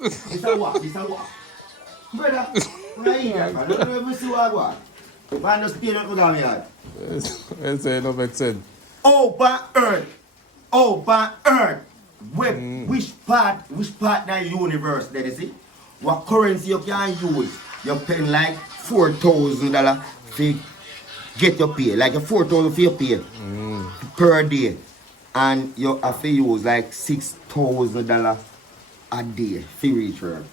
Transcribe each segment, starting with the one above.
It's a walk. Brother, right here, I don't know if you what I want. If I just pay up with my yard. It's no make sense. Open earth. Which part in the universe that is it? What currency you can use? You're paying like $4,000 to get your pay. Like a $4,000 for your pay per day. And you have to use like $6,000 a day for reach work.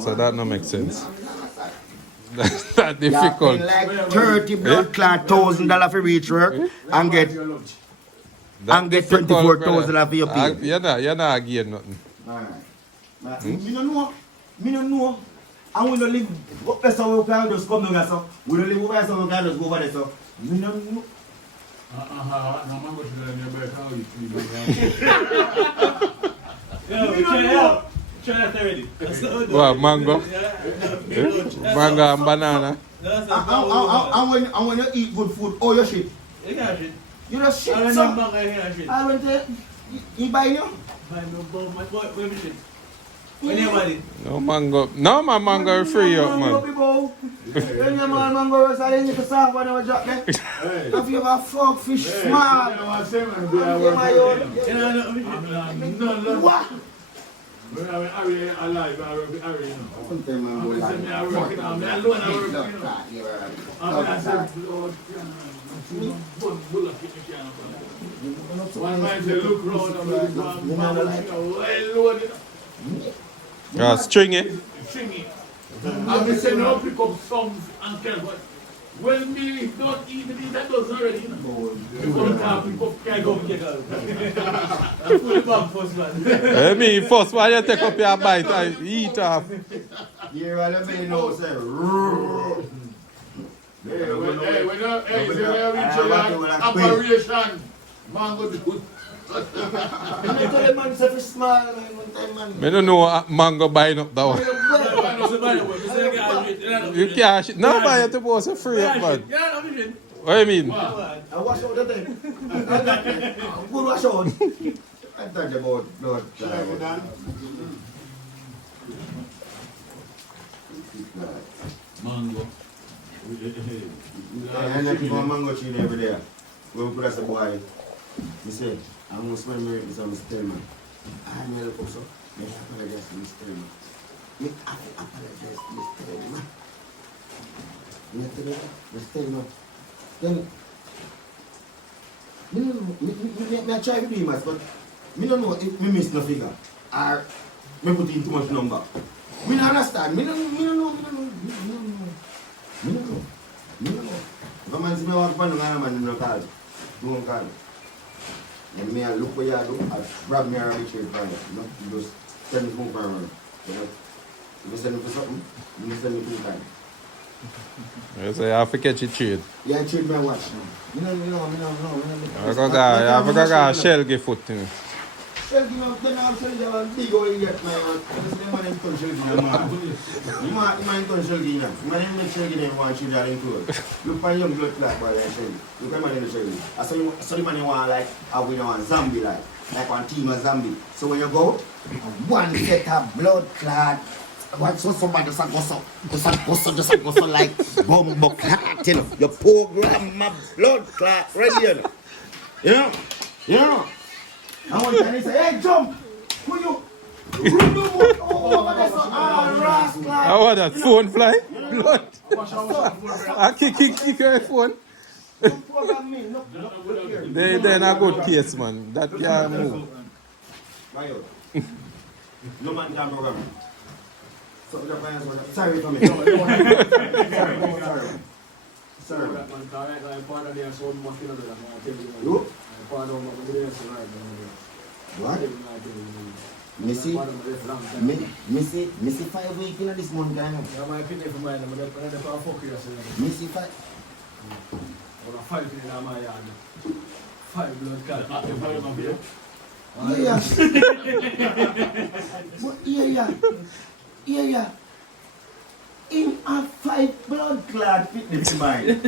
So that no make sense. That's not difficult. You have to pay like 30 blood clot $1,000 for reach work and get $24,000 for your pay. You're not getting nothing. Alright. Me no know. And we don't live up there, so we can just come down there, so. We don't live over there, so we can just go over there, so. Me no know. What, mango? Mango and banana? And when you eat good food, oh, you shit. You can't shit. You just shit, I so. don't know shit. I went to, you buy you? Buy no bum, my boy, where shit? When you buy it? No mango. No, my mango is free up, man. When your man mango is I need to solve when I drop there. If you have a frog fish small. What? One man say look round and Yeah, string it. stringy. I say no pick up sums and care what. Well, me don't even eat that doesn't already. You come to pick up carry go get out. Put it back first, man. I mean, first while you take up your bite, I eat off. Here, let me know, say. Hey, when you reach your operation, mango good. I tell the man say small, man, one time, man. I don't know mango buying up that one. You can't shit. No, buy it supposed to free up, man. What do you mean? I wash out the thing. Good wash out. I talk about blood. Mango. I like to go mango tree every day. When we put us a boy, I say, I'm going to smell me with some Stillman. I need help also. I apologize to Mr. Stillman. I apologize to Mr. Stillman. Mr. Stillman. Then, I try to do it, but I don't know if we miss no figure or we put in too much number. I don't understand. I don't know. If a man see me walk upon the man in the car, don't call. And me I look what you do, I grab me and reach here for you. You just send me phone for around. If you send me for something, you send me 2 times. You say you have to catch it trade. Yeah, trade my watch. You know. You have to go shell give foot to me. Shell give me, then I'll tell you one big old yet, man. You see the man in turn shell give me, man. You man in turn shell give me. You man in make shell give me one trade that include. Look for young blood clot boy like shell. Look at man in the shell. I saw the man you want like, I will want zombie like one team of zombie. So when you go, one set of blood clot. What so somebody just go so like bomb clot, you know. Your program my blood clot ready, you know. Yeah. And one time he say, hey, jump! Who you? How was that? Phone fly? Blood? I kick your phone. They're in a good case, man. That can't move. No man can program. Sorry for me. Sorry. You? What? Missy 5 weeks in this month, kind of. My opinion for mine, I'm going to fuck you. Missy 5. I'm 5 in my yard. 5 blood clot. Yeah. In a 5 blood clot fit the mind.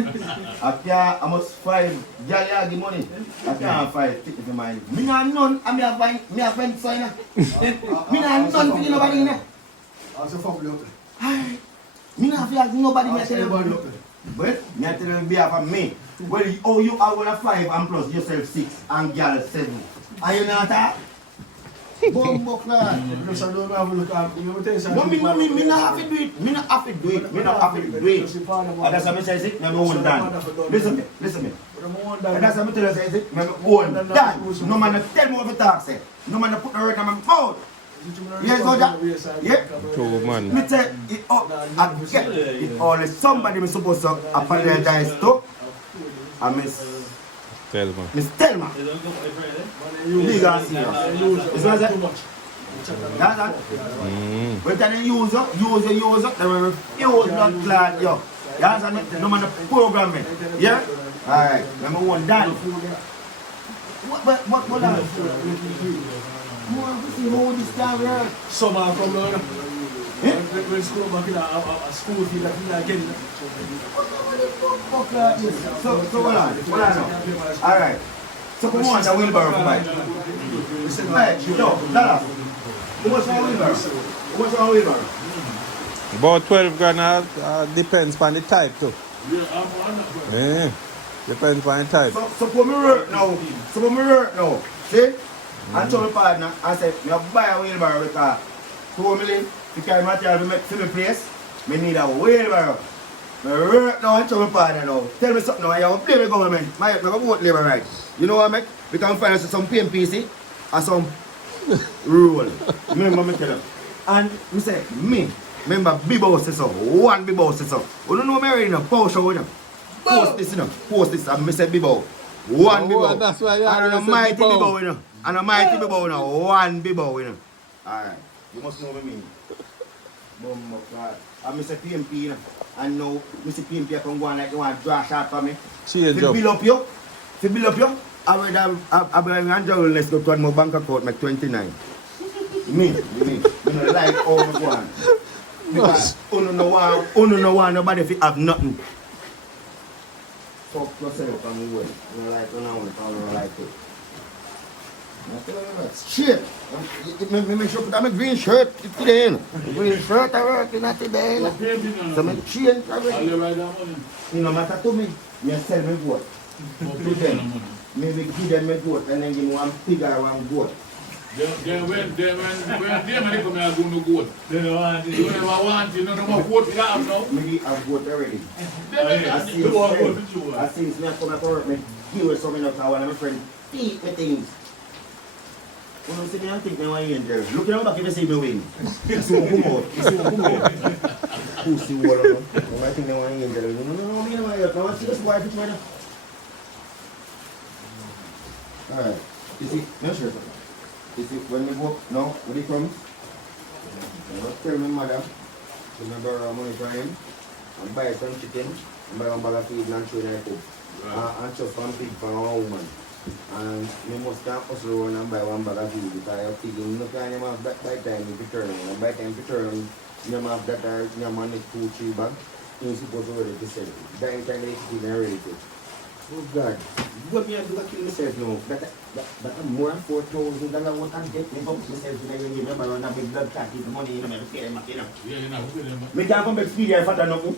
I can't almost 5 gal give money. I can't 5 fit the mind. Me not none and me have been sign. Me not none for nobody in there. As a family up Aye. Me not feel nobody me there. tell Everybody you. up there. But me tell you behalf of me. Well, you are one of 5 and plus yourself 6 and gal 7. Are you not that? Bumbo clot. Because I don't have a look at you. Tell you No, something. me not have to do it. Me not have to do it. Me not have to do it. And that's what I say, me own done. Listen me. And that's what I tell you, say, me own done. No man tell me what to talk, say. No man put the word in my mouth. Yes, Oja? Yeah? Oh, man. Me tell it up. I get it all. Somebody me supposed to apologize to. And Tell me. Miss Thelma. Legal serious. Is what I say? That's that. When they use up, they will refuse blood clot, yo. You understand me? No matter program me. Yeah? Alright, number one done. What on? I want to see how this can work. Some are from when school back in a school field that again. So hold on now. Alright. So come on, the wheelbarrow for bike. Hey, no, Lala. How much for a wheelbarrow? How much for a wheelbarrow? About 12 grand depends on the type too. Yeah. Depends on the type. So for me work now. See? I told my partner, I said, I buy a wheelbarrow because 4 million to carry material to my place. I need a wheelbarrow. I work now and tell my partner now. Tell me something now, I have to blame the government. I vote Labour right. You know what I mean? We can find us some PMPC or some rule. Remember me tell you. And I say, remember Bibo says so. One Bibo says so. You don't know me already now, post show you. Post this, and I say Bibo. One Bibo. That's why you and a mighty Bibo, you know. And a mighty Bibo, you know. One Bibo, you know. Alright. You must know what I mean. Boom, I say PMP, you know. And now, Mr. PMP can go on like you want to draw shot for me. Change If up. you build up you, I will have let's go to my bank account, make 29. Me don't like all my one. Because you no want nobody if have nothing. Fuck yourself and way. You don't like you don't like it. Shit. Make sure put on my green shirt today. Green shirt I work in today. So make change already. You no matter to me. Me sell me vote. Maybe give them a goat and then give me one pig or one goat. Then when they come here go no goat. They don't want it. You never want it. You don't know what you have now. Maybe I've goat already. I see it's me come to work, me give you something else. I want my friend eat me things. When you see me, I think me want angel. Look at back if you see me win. You see me come out. Pussy water. I think they want angel. No, me no want you. I want to see this wife which one. Alright. You see, no sure. You see, when we go now, when he comes, I will tell my mother to borrow money from him and buy some chicken and buy one bag of feed and show them cook. And chop some pig for one woman. And we must can hustle around and buy one bag of feed because your pig you no can have that by time you return. And by time you return, you have that or you have money 2-3 bags. You're supposed to ready to sell it. By the time they see it ready to. Oh God, what me do I kill myself now? That more than $4,000 what I get me up myself when I give me around a big blood clot the money in me pay them back, you know. Yeah, you know, pay them back. Me can't come back speed here fatter nothing.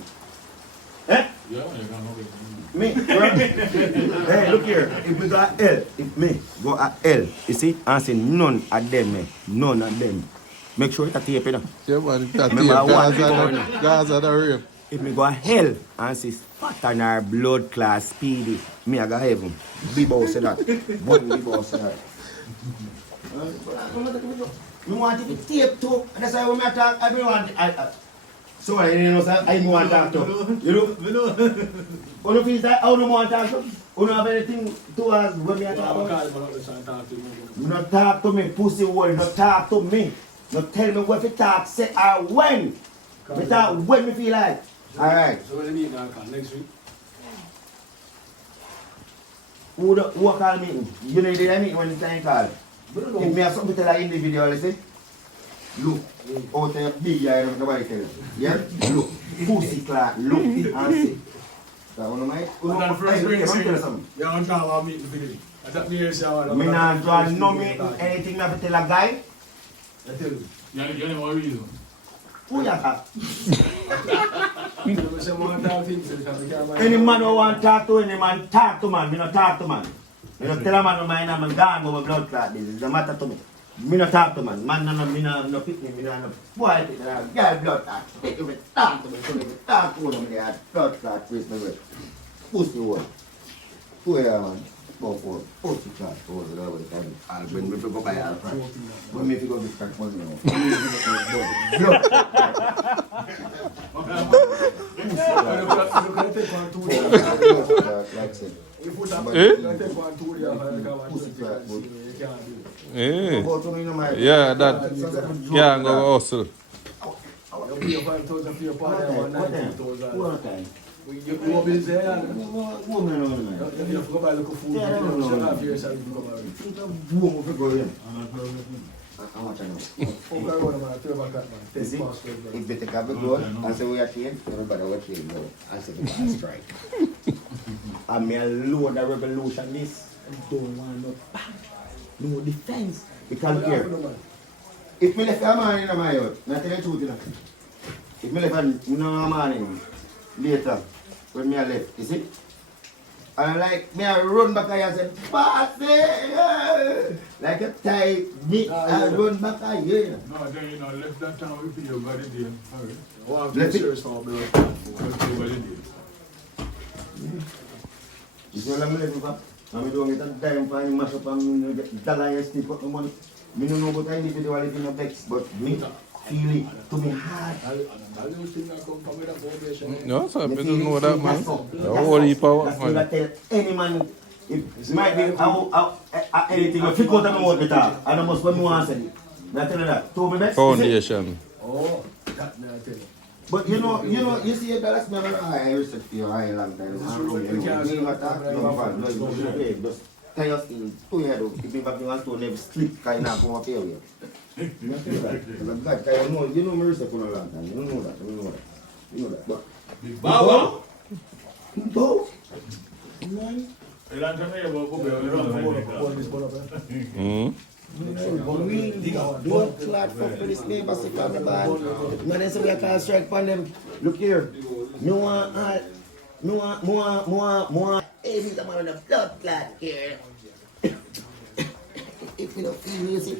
Eh? Yeah, you can't know it. Me, hey, look here. If we go at L, if me go at L, you see, I say none of them, none of them. Make sure it's a tape, you know. Yeah, man, that Remember Gaza the rape. If me go hell and see fat and our blood class speedy, me I go heaven. Bibo say that. One Bibo say that. Me want it to tape too. And that's why when I talk, I don't want it. So I didn't know sir, I want to talk to. You know? You know feel that I don't want to talk to? You don't have anything to us when me talk about? You don't talk to me, pussy hole. You don't talk to me. You tell me what to talk, say or when. Me talk when me feel like. Alright. So when you meet next week? Who call me? You know, did I meet when the time call? If me have something to tell an individual, you see? look. Out of your big eye, nobody tell you. Yeah? Look. Pussy clot, look and see. That one of my... But that first Hey, ring, let me tell you see, something. you don't talk about meat in the beginning. I thought me here say, Me not draw no meat in anything I tell a guy. I tell you. You know what reason? Who you talk? You say more than things, so because we can't buy- Any man who want to talk to any man, talk to man. Me not talk to man. Me not tell a man my name and gone over blood clot. This is a matter to me. Me not talk to man. Man me no pick me. Me no boy pick me. Girl blood clot. Pick me. Talk to me. So me talk to them. They have blood clot. Face me with. Pussy hole. Who you man? Go for pussy clot. Go over there with the time. I'll bring me to go buy all price. When me to go get crack money now. Blood clot. You can take one, two days. Like I said. You put that- Eh? you can take one, 2 days, and you can Pussy take clot, it, you can't do it. Eh. Go to me, you know, my- Yeah, that can't go hustle. You pay your 5,000 for your party, and What time? 19,000. What time? You go busy, and Woman on man. you have to go buy little food. Yeah, I don't You know. should have yourself to go marry. Woman for go in. How much I know? Fuck around, man, 12 o'clock, man. You 10 see, past 12, man. if they take a big road and say we are trained, everybody will train. No, I say we are strike. I mean, alone the revolution this. I don't want no bang, no defense. Because What here, happened, man? if me left a man in my house, I tell you the truth, you know. If me left a man in later, when me I left, you see? And like me I run back here and say, Party! Like a tie me, I run back here. No, then you know, left that time we pay your body deal. Alright. Wow, I'm Let it- serious now, bro. We'll pay your body deal. You see what I'm living for? I'm doing it at the time for him mash up and get dollar and stick up the money. Me don't know about individuality in the text, but me feel it to me hard. All those things that come from the foundation. No, some Me people feel know it, that, see, man. that's all. The That's whole all. heap of That's man. all I tell any man. It might be anything, if you go to me out with that, and I must when me want to say it. I tell you that. To me best. you see? Foundation. Oh, that me I tell you. But you see, that's never I respect for your high long time. This is true. You not that, no fun. No, you should pay. Just tell your still, 2 years old. If you have to want to never slip, because you not come up here. You know that. Because you know me respect for a long time. You know that. You know that. But, Big Baba! Bo, man, You don't tell me about Bobby, you don't know about Hold this ball up, eh? Mm. really don't clap fuck for this neighbor sick on the ball. Man, they say we can't strike on them. Look here. Me want more. Hey, he's a man on the blood clot here. If you don't feel music.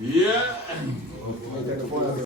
Yeah. You take the phone out.